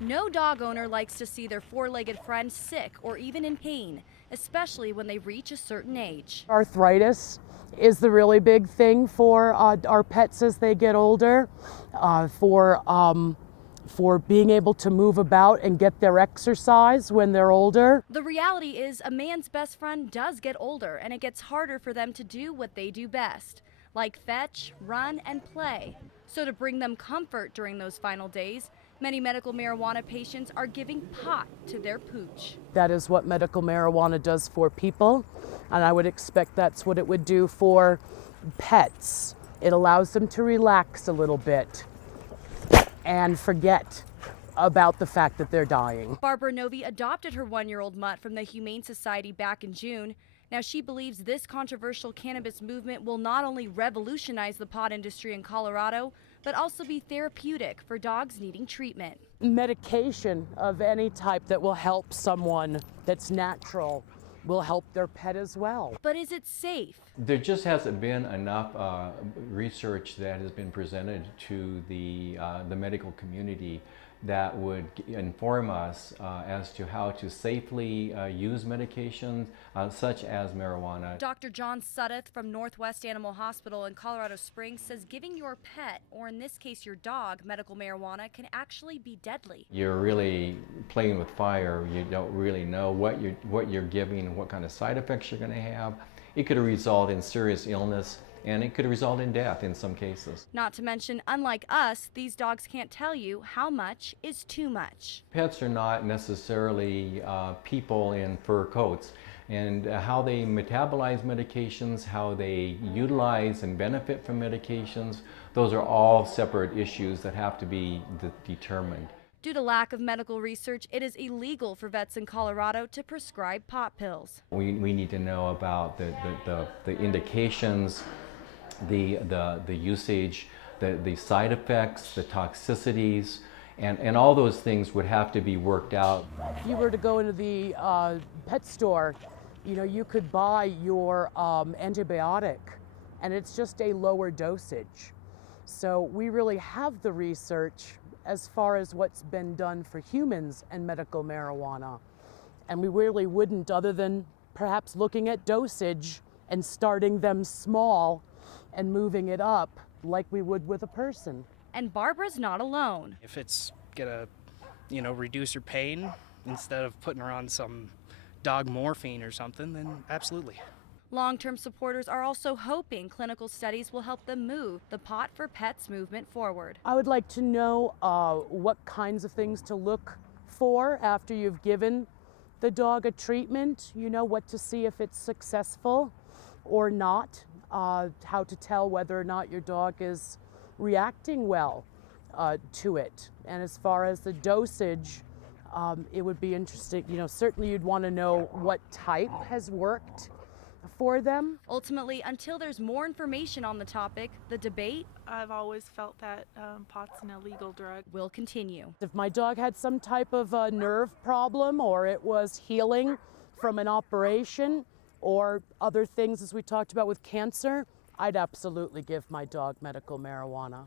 No dog owner likes to see their four-legged friend sick or even in pain, especially when they reach a certain age. Arthritis is the really big thing for our pets as they get older, for being able to move about and get their exercise when they're older. The reality is a man's best friend does get older, and it gets harder for them to do what they do best, like fetch, run, and play. So to bring them comfort during those final days, many medical marijuana patients are giving pot to their pooch. That is what medical marijuana does for people, and I would expect that's what it would do for pets. It allows them to relax a little bit and forget about the fact that they're dying. Barbara Novi adopted her one-year-old mutt from the Humane Society back in June. Now she believes this controversial cannabis movement will not only revolutionize the pot industry in Colorado, but also be therapeutic for dogs needing treatment. Medication of any type that will help someone that's natural will help their pet as well. But is it safe? There just hasn't been enough research that has been presented to the medical community that would inform us as to how to safely use medications such as marijuana. Dr. John Suddeth from Northwest Animal Hospital in Colorado Springs says giving your pet, or in this case your dog, medical marijuana can actually be deadly. You're really playing with fire. You don't really know what you're giving and what kind of side effects you're going to have. It could result in serious illness, and it could result in death in some cases. Not to mention, unlike us, these dogs can't tell you how much is too much. Pets are not necessarily people in fur coats, and how they metabolize medications, how they utilize and benefit from medications, those are all separate issues that have to be determined. Due to lack of medical research, it is illegal for vets in Colorado to prescribe pot pills. We need to know about the indications, the usage, the side effects, the toxicities, and all those things would have to be worked out. If you were to go into the pet store, you know, you could buy your antibiotic, and it's just a lower dosage. So we really have the research as far as what's been done for humans and medical marijuana. And we really wouldn't, other than perhaps looking at dosage and starting them small and moving it up like we would with a person. And Barbara's not alone. If it's gonna, reduce your pain instead of putting her on some dog morphine or something, then absolutely. Long-term supporters are also hoping clinical studies will help them move the Pot for Pets movement forward. I would like to know what kinds of things to look for after you've given the dog a treatment, what to see if it's successful or not, how to tell whether or not your dog is reacting well to it. And as far as the dosage, it would be interesting, certainly you'd want to know what type has worked for them. Ultimately, until there's more information on the topic, the debate, I've always felt that pot's an illegal drug, will continue. If my dog had some type of a nerve problem, or it was healing from an operation, or other things as we talked about with cancer, I'd absolutely give my dog medical marijuana.